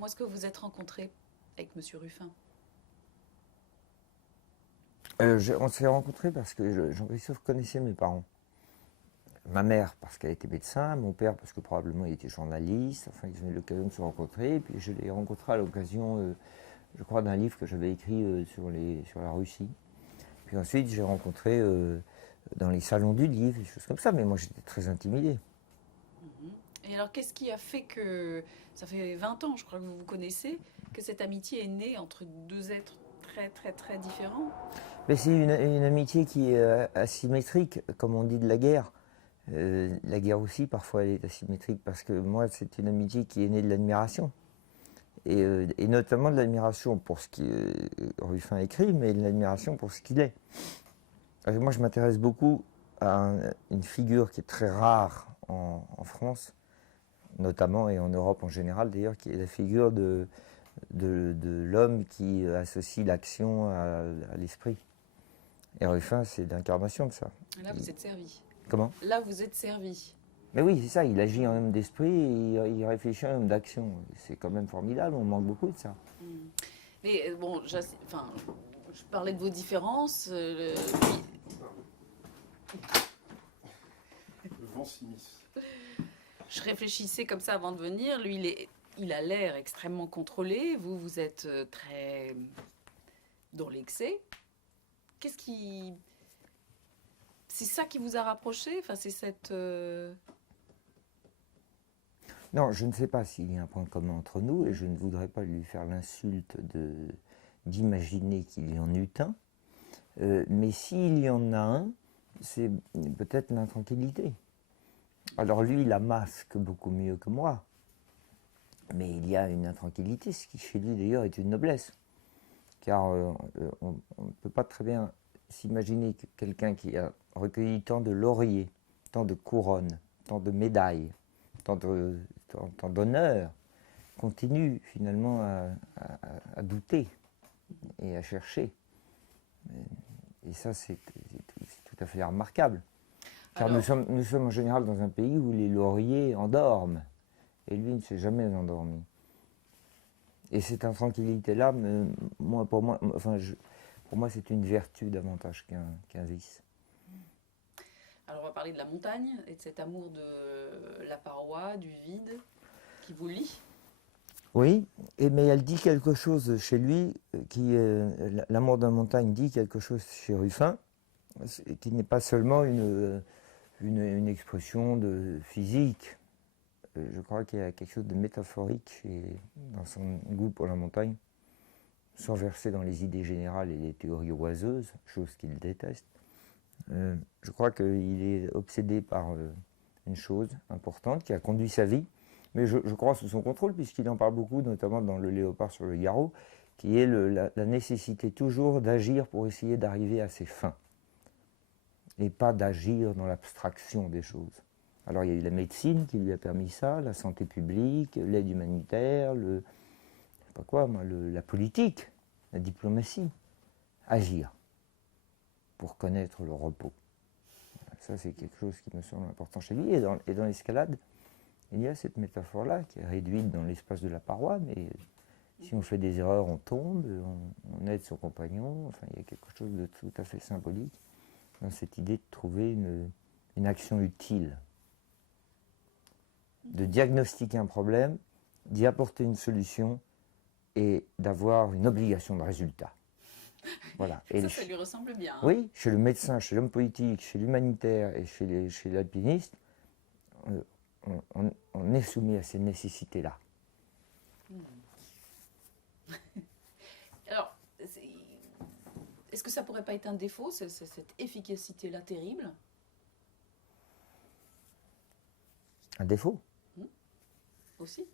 Comment est-ce que vous vous êtes rencontrés avec Monsieur Ruffin? On s'est rencontrés parce que Jean-Christophe connaissait mes parents. Ma mère parce qu'elle était médecin, mon père parce que probablement il était journaliste, enfin ils ont eu l'occasion de se rencontrer, et puis je l'ai rencontré à l'occasion, je crois, d'un livre que j'avais écrit sur la Russie. Puis ensuite j'ai rencontré dans les salons du livre, des choses comme ça, mais moi j'étais très intimidé. Mhm. Et alors, qu'est-ce qui a fait que, ça fait 20 ans, je crois que vous vous connaissez, que cette amitié est née entre deux êtres très, très, très différents? Mais c'est une amitié qui est asymétrique, comme on dit de la guerre. La guerre aussi, parfois, elle est asymétrique parce que moi, c'est une amitié qui est née de l'admiration. Et notamment de l'admiration pour ce que Ruffin écrit, mais de l'admiration pour ce qu'il est. Moi, je m'intéresse beaucoup à une figure qui est très rare en France, notamment, et en Europe en général d'ailleurs, qui est la figure de l'homme qui associe l'action à l'esprit. Et Ruffin, c'est l'incarnation de ça. Et là, vous êtes servi. Comment? Là, vous êtes servi. Mais oui, c'est ça, il agit en homme d'esprit et il réfléchit en homme d'action. C'est quand même formidable, on manque beaucoup de ça. Mm. Mais bon, enfin, je parlais de vos différences. Le vent s'immisce. Je réfléchissais comme ça avant de venir. Lui, il a l'air extrêmement contrôlé. Vous, vous êtes très dans l'excès. Qu'est-ce qui... C'est ça qui vous a rapproché? Enfin, c'est cette... Non, je ne sais pas s'il y a un point commun entre nous et je ne voudrais pas lui faire l'insulte d'imaginer qu'il y en eut un. Mais s'il y en a un, c'est peut-être l'intranquillité. Alors lui, il la masque beaucoup mieux que moi. Mais il y a une intranquillité, ce qui chez lui d'ailleurs est une noblesse. Car on ne peut pas très bien s'imaginer que quelqu'un qui a recueilli tant de lauriers, tant de couronnes, tant de médailles, tant d'honneur, continue finalement à douter et à chercher. Et ça, c'est tout à fait remarquable. Car Alors, nous sommes en général dans un pays où les lauriers endorment. Et lui ne s'est jamais endormi. Et cette intranquillité-là, pour moi, c'est une vertu davantage qu'un vice. alors, on va parler de la montagne et de cet amour de la paroi, du vide, qui vous lie. Oui, mais elle dit quelque chose chez lui, l'amour de la montagne dit quelque chose chez Ruffin, qui n'est pas seulement une expression de physique. Je crois qu'il y a quelque chose de métaphorique dans son goût pour la montagne, sans verser dans les idées générales et les théories oiseuses, chose qu'il déteste. Je crois qu'il est obsédé par une chose importante qui a conduit sa vie, mais je crois sous son contrôle, puisqu'il en parle beaucoup, notamment dans Le Léopard sur le Garrot, qui est la nécessité toujours d'agir pour essayer d'arriver à ses fins, et pas d'agir dans l'abstraction des choses. Alors il y a eu la médecine qui lui a permis ça, la santé publique, l'aide humanitaire, je sais pas quoi, la politique, la diplomatie, agir pour connaître le repos. Ça, c'est quelque chose qui me semble important chez lui. Et dans l'escalade, il y a cette métaphore-là qui est réduite dans l'espace de la paroi, mais si on fait des erreurs, on tombe, on aide son compagnon. Enfin, il y a quelque chose de tout à fait symbolique dans cette idée de trouver une action utile, de diagnostiquer un problème, d'y apporter une solution et d'avoir une obligation de résultat. Voilà. Et Ça lui ressemble bien. Hein. oui, chez le médecin, chez l'homme politique, chez l'humanitaire et chez l'alpiniste, on est soumis à ces nécessités-là. Alors, est-ce que ça pourrait pas être un défaut, cette efficacité-là terrible? Un défaut. Aussi.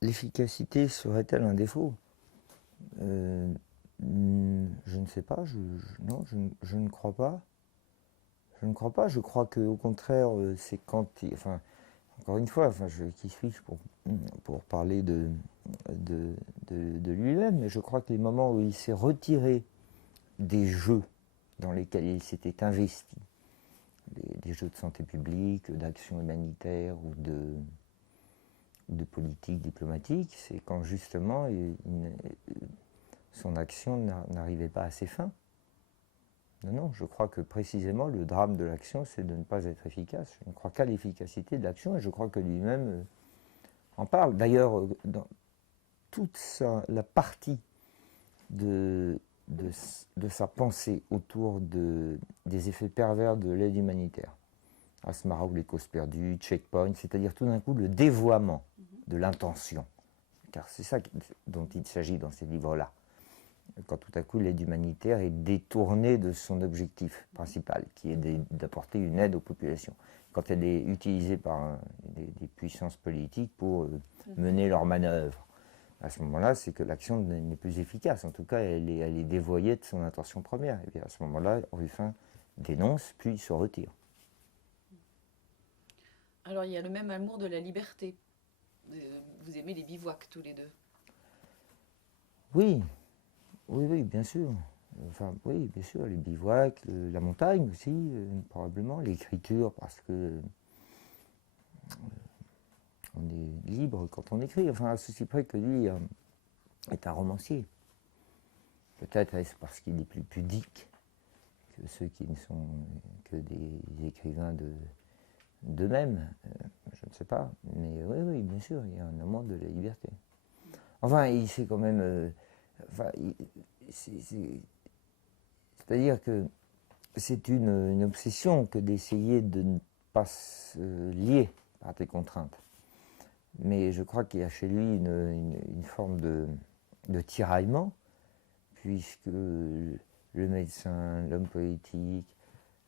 L'efficacité serait-elle un défaut? Je ne sais pas, non, je ne crois pas. Je ne crois pas, je crois qu'au contraire, c'est quand... Enfin, encore une fois, qui suis-je pour parler de lui-même, mais je crois que les moments où il s'est retiré des jeux dans lesquels il s'était investi, des jeux de santé publique, d'action humanitaire ou de politique diplomatique, c'est quand justement son action n'arrivait pas à ses fins. Non, non, je crois que précisément le drame de l'action, c'est de ne pas être efficace. Je ne crois qu'à l'efficacité de l'action et je crois que lui-même en parle. D'ailleurs, dans toute la partie de sa pensée autour des effets pervers de l'aide humanitaire, Asmara ou les causes perdues, Checkpoint, c'est-à-dire tout d'un coup le dévoiement de l'intention, car c'est ça dont il s'agit dans ces livres-là, quand tout à coup l'aide humanitaire est détournée de son objectif principal, qui est d'apporter une aide aux populations, quand elle est utilisée par des puissances politiques pour mener leurs manœuvres. À ce moment-là, c'est que l'action n'est plus efficace. En tout cas, elle est dévoyée de son intention première. Et bien à ce moment-là, Ruffin dénonce, puis se retire. Alors, il y a le même amour de la liberté. Vous aimez les bivouacs tous les deux. Oui, oui, bien sûr. Enfin, oui, bien sûr, les bivouacs, la montagne aussi, probablement, l'écriture, parce que on est libre quand on écrit. Enfin, à ceci près que lui est un romancier. Peut-être est-ce parce qu'il est plus pudique que ceux qui ne sont que des écrivains d'eux-mêmes. Je ne sais pas. Mais oui, bien sûr, il y a un amour de la liberté. Enfin, il sait quand même... c'est-à-dire que c'est une obsession que d'essayer de ne pas se lier par des contraintes. Mais je crois qu'il y a chez lui une forme de tiraillement, puisque le médecin, l'homme politique,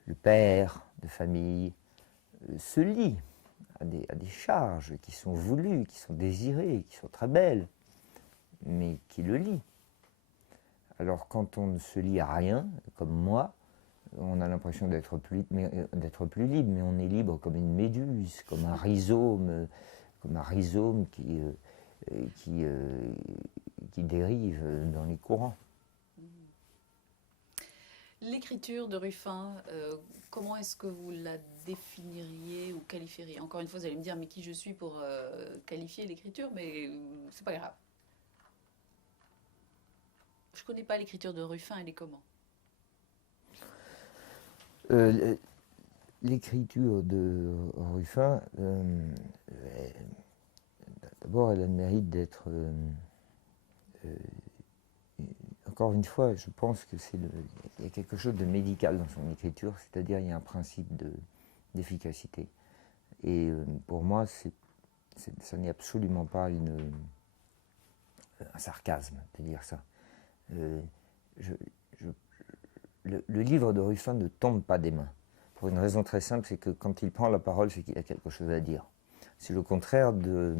le père de famille se lie à des charges qui sont voulues, qui sont désirées, qui sont très belles, mais qui le lient. Alors quand on ne se lie à rien, comme moi, on a l'impression d'être plus libre, mais on est libre comme une méduse, comme un rhizome qui dérive dans les courants. L'écriture de Ruffin, comment est-ce que vous la définiriez ou qualifieriez? Encore une fois, vous allez me dire, mais qui je suis pour qualifier l'écriture, mais c'est pas grave. Je connais pas l'écriture de Ruffin, elle est comment? L'écriture de Ruffin, d'abord, elle a le mérite d'être... encore une fois, je pense que il y a quelque chose de médical dans son écriture, c'est-à-dire il y a un principe d'efficacité. Et pour moi, ça n'est absolument pas un sarcasme de dire ça. Le livre de Ruffin ne tombe pas des mains. Pour une raison très simple, c'est que quand il prend la parole, c'est qu'il a quelque chose à dire. C'est le contraire de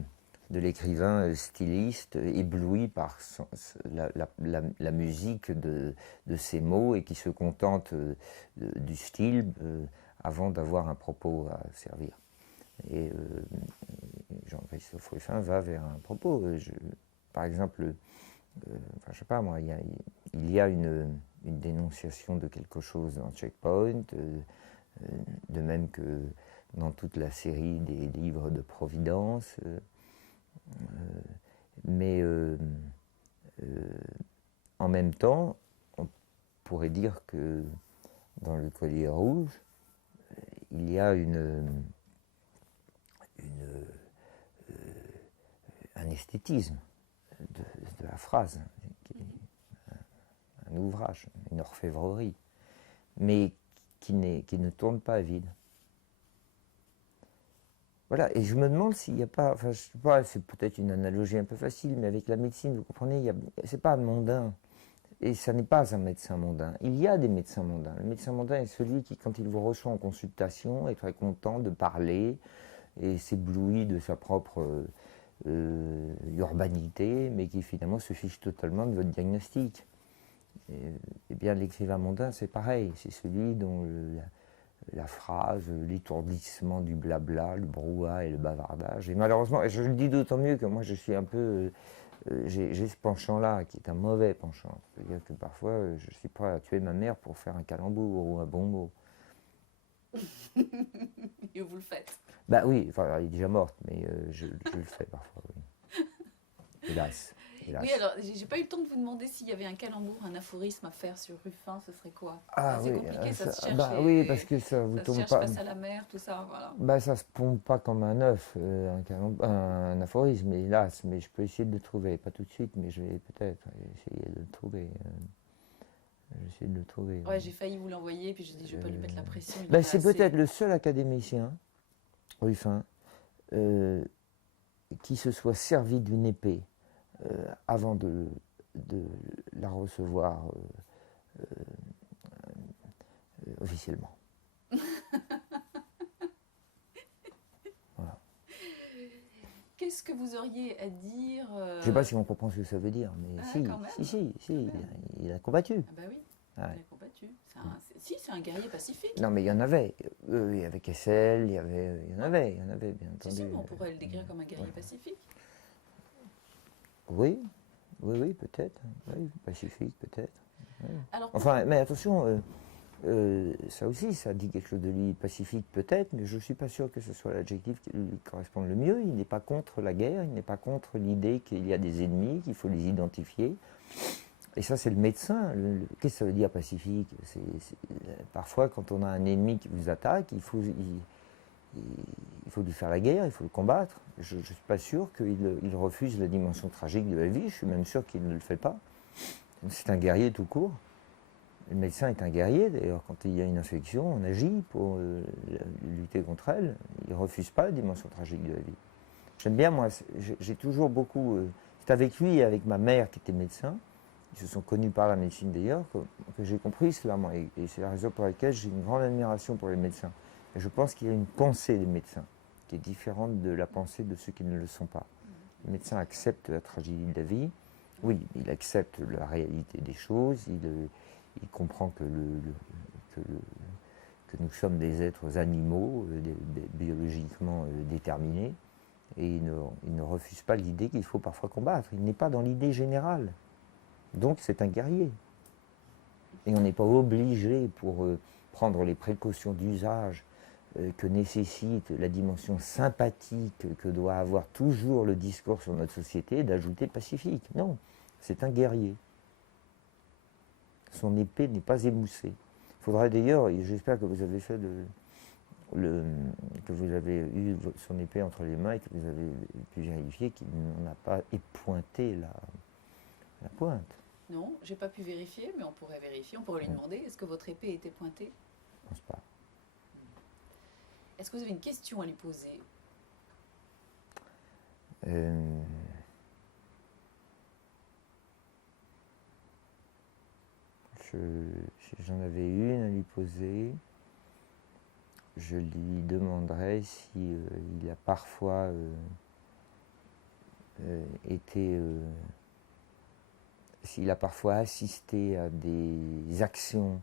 l'écrivain styliste ébloui par la musique de ses mots et qui se contente du style avant d'avoir un propos à servir. Et Jean-Christophe Ruffin va vers un propos. Par exemple, je sais pas moi, il y a une dénonciation de quelque chose dans Checkpoint, de même que dans toute la série des livres de Providence. Mais en même temps, on pourrait dire que dans le Collier rouge, il y a un esthétisme de la phrase, un ouvrage, une orfèvrerie, mais qui ne tourne pas à vide. Voilà, et je me demande s'il n'y a pas, enfin je sais pas, c'est peut-être une analogie un peu facile, mais avec la médecine, vous comprenez, c'est pas mondain, et ça n'est pas un médecin mondain. Il y a des médecins mondains. Le médecin mondain est celui qui, quand il vous reçoit en consultation, est très content de parler et s'éblouit de sa propre urbanité, mais qui finalement se fiche totalement de votre diagnostic. Et bien l'écrivain mondain, c'est pareil, c'est celui dont la phrase, l'étourdissement du blabla, le brouhaha et le bavardage. Et malheureusement, et je le dis d'autant mieux que moi je suis un peu... j'ai ce penchant-là, qui est un mauvais penchant. C'est-à-dire que parfois, je suis prêt à tuer ma mère pour faire un calembour ou un bon mot. Et vous le faites. Bah oui, enfin, il est déjà mort, mais je le fais parfois, oui. Hélas, hélas. Oui, alors, j'ai pas eu le temps de vous demander s'il y avait un calembour, un aphorisme à faire sur Ruffin, ce serait quoi? Ah C'est oui, compliqué, ça se cherche, bah oui, parce que ça vous ça se tombe cherche pas. face à la mer, tout ça, voilà. Bah ça se pompe pas comme un œuf, un aphorisme, hélas, mais je peux essayer de le trouver. Pas tout de suite, mais je vais peut-être essayer de le trouver. Je vais essayer de le trouver. Ouais, j'ai failli vous l'envoyer, puis je dis, je vais pas lui mettre la pression, il est Bah, pas c'est assez. peut-être le seul académicien, Ruffin, euh, qui se soit servi d'une épée avant de la recevoir officiellement. Voilà. Qu'est-ce que vous auriez à dire Je ne sais pas si on comprend ce que ça veut dire, mais Ah, si, quand même, si, quand il, même. il a combattu. Ah bah oui, Ouais. il a combattu. Si, c'est un guerrier pacifique. Non, mais il y en avait. Il y avait Kessel, il y en avait, bien Si, entendu. si, mais on pourrait le décrire comme un guerrier pacifique. Oui, oui, peut-être. Oui, pacifique, peut-être. Oui. Alors, Enfin, mais attention, ça aussi, ça dit quelque chose de lui, pacifique peut-être, mais je ne suis pas sûr que ce soit l'adjectif qui lui corresponde le mieux. Il n'est pas contre la guerre, il n'est pas contre l'idée qu'il y a des ennemis, qu'il faut les identifier. Et ça, c'est le médecin. Qu'est-ce que ça veut dire pacifique? Parfois, quand on a un ennemi qui vous attaque, il faut lui faire la guerre, il faut le combattre. Je ne suis pas sûr qu'il refuse la dimension tragique de la vie, je suis même sûr qu'il ne le fait pas. C'est un guerrier tout court. Le médecin est un guerrier, d'ailleurs, quand il y a une infection, on agit pour lutter contre elle. Il ne refuse pas la dimension tragique de la vie. J'aime bien, moi, j'ai toujours beaucoup... c'est avec lui et avec ma mère qui était médecin, ils se sont connus par la médecine d'ailleurs, que j'ai compris cela, moi. Et c'est la raison pour laquelle j'ai une grande admiration pour les médecins. Et je pense qu'il y a une pensée des médecins qui est différente de la pensée de ceux qui ne le sont pas. Le médecin accepte la tragédie de la vie. Oui, il accepte la réalité des choses, il comprend que nous sommes des êtres animaux, biologiquement déterminés, et il ne refuse pas l'idée qu'il faut parfois combattre. Il n'est pas dans l'idée générale. Donc c'est un guerrier. Et on n'est pas obligé pour prendre les précautions d'usage que nécessite la dimension sympathique que doit avoir toujours le discours sur notre société d'ajouter pacifique. Non, c'est un guerrier. Son épée n'est pas émoussée. Il faudrait d'ailleurs, et j'espère que vous avez fait que vous avez eu son épée entre les mains et que vous avez pu vérifier qu'il n'en a pas épointé la pointe. non, j'ai pas pu vérifier, mais on pourrait vérifier. On pourrait lui demander, est-ce que votre épée était pointée? Je pense pas. Est-ce que vous avez une question à lui poser? Si j'en avais une à lui poser, je lui demanderais si il a parfois été, s'il a parfois assisté à des actions.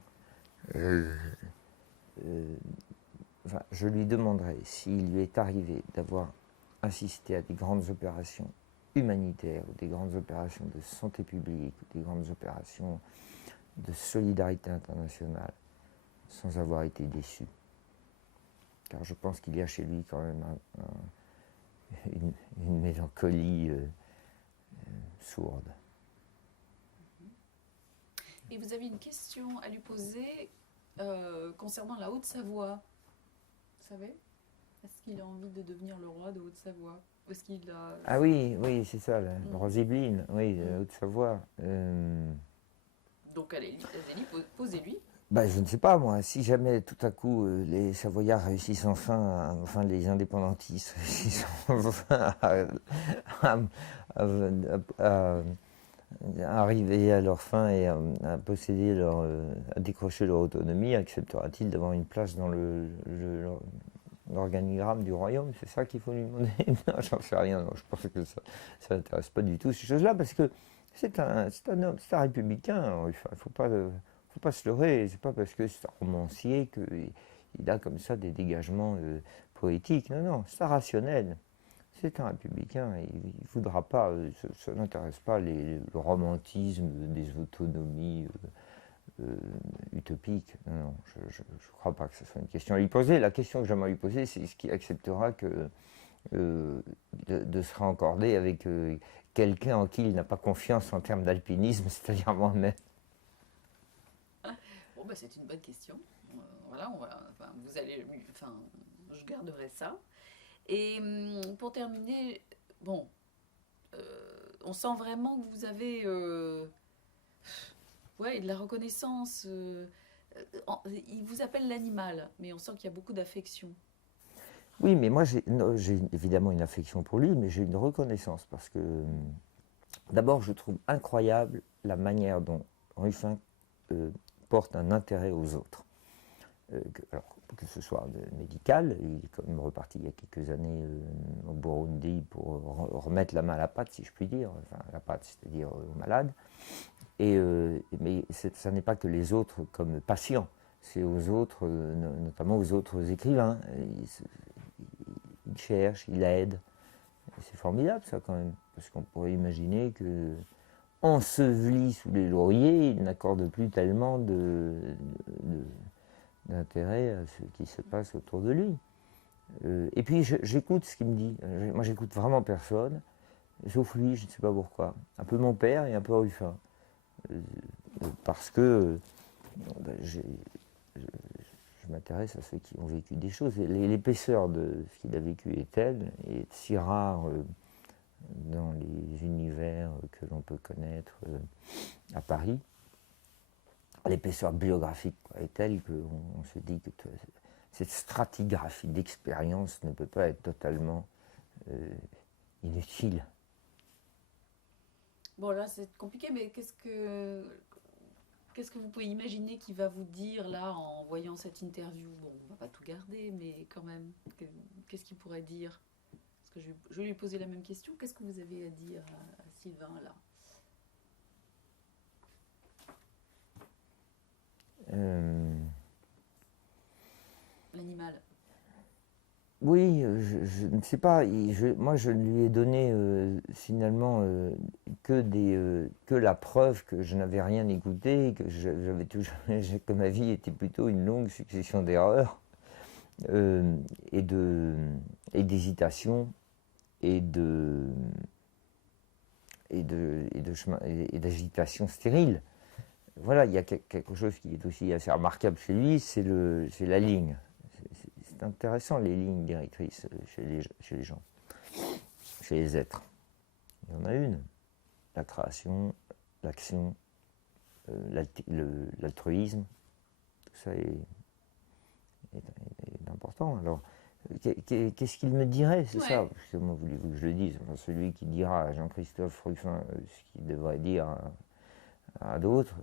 Enfin, je lui demanderais s'il lui est arrivé d'avoir assisté à des grandes opérations humanitaires, ou des grandes opérations de santé publique, ou des grandes opérations de solidarité internationale, sans avoir été déçu. Car je pense qu'il y a chez lui quand même une mélancolie sourde. Et vous avez une question à lui poser concernant la Haute-Savoie. Vous savez? Est-ce qu'il a envie de devenir le roi de Haute-Savoie? Est-ce qu'il a... Ah oui, c'est ça, la Rosibline, oui, Haute-Savoie. Donc, allez, posez-lui. Je ne sais pas, moi, si jamais tout à coup les Savoyards réussissent enfin les indépendantistes réussissent enfin à arriver à leur fin et à posséder à décrocher leur autonomie, acceptera-t-il d'avoir une place dans l'organigramme du royaume? C'est ça qu'il faut lui demander? Non, j'en sais rien, non, je pense que ça n'intéresse pas du tout ces choses-là, parce que c'est un homme, c'est un républicain, il ne faut pas se leurrer, c'est pas parce que c'est un romancier qu'il a comme ça des dégagements poétiques, non, c'est un rationnel. C'est un républicain, il ne voudra pas, ça n'intéresse pas le romantisme des autonomies utopique. Non, non, je ne crois pas que ce soit une question à lui poser. La question que j'aimerais lui poser, c'est est-ce qu'il acceptera de se raccorder avec quelqu'un en qui il n'a pas confiance en termes d'alpinisme, c'est-à-dire moi-même. Bon, bah, c'est une bonne question. Voilà, enfin, enfin, je garderai ça. Et pour terminer, bon, on sent vraiment que vous avez ouais, de la reconnaissance. Il vous appelle l'animal, mais on sent qu'il y a beaucoup d'affection. Oui, mais moi j'ai évidemment une affection pour lui, mais j'ai une reconnaissance parce que d'abord je trouve incroyable la manière dont Ruffin porte un intérêt aux autres. Alors, que ce soit médical, il est quand même reparti il y a quelques années au Burundi pour remettre la main à la pâte, si je puis dire, enfin la pâte, c'est-à-dire aux malades. Mais ça n'est pas que les autres comme patients, c'est aux autres, notamment aux autres écrivains. Il cherche, il aide. C'est formidable ça quand même, parce qu'on pourrait imaginer que enseveli sous les lauriers, il n'accorde plus tellement d'intérêt à ce qui se passe autour de lui. Et puis j'écoute ce qu'il me dit. Moi j'écoute vraiment personne, sauf lui, je ne sais pas pourquoi. Un peu mon père et un peu Ruffin. Parce que je m'intéresse à ceux qui ont vécu des choses. L'épaisseur de ce qu'il a vécu est telle, et si rare dans les univers que l'on peut connaître à Paris. L'épaisseur biographique est telle qu'on se dit que cette stratigraphie d'expérience ne peut pas être totalement inutile. Bon, là, c'est compliqué, mais qu'est-ce que vous pouvez imaginer qu'il va vous dire là en voyant cette interview? Bon, on va pas tout garder, mais quand même, qu'est-ce qu'il pourrait dire? Parce que je vais lui poser la même question. Qu'est-ce que vous avez à dire à Sylvain là? L'animal. Oui, je ne sais pas. Moi, je lui ai donné finalement que la preuve que je n'avais rien écouté, que j'avais toujours, que ma vie était plutôt une longue succession d'erreurs et d'hésitations et d'agitation stérile. Voilà, il y a quelque chose qui est aussi assez remarquable chez lui, c'est la ligne. C'est intéressant les lignes directrices chez les gens, chez les êtres. Il y en a une, la création, l'action, l'altruisme, tout ça est important. Alors, qu'est-ce qu'il me dirait, c'est ça? Parce que moi, voulez-vous que je le dise? Enfin, celui qui dira à Jean-Christophe Ruffin ce qu'il devrait dire à d'autres,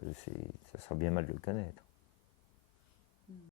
ça sera bien mal de le connaître.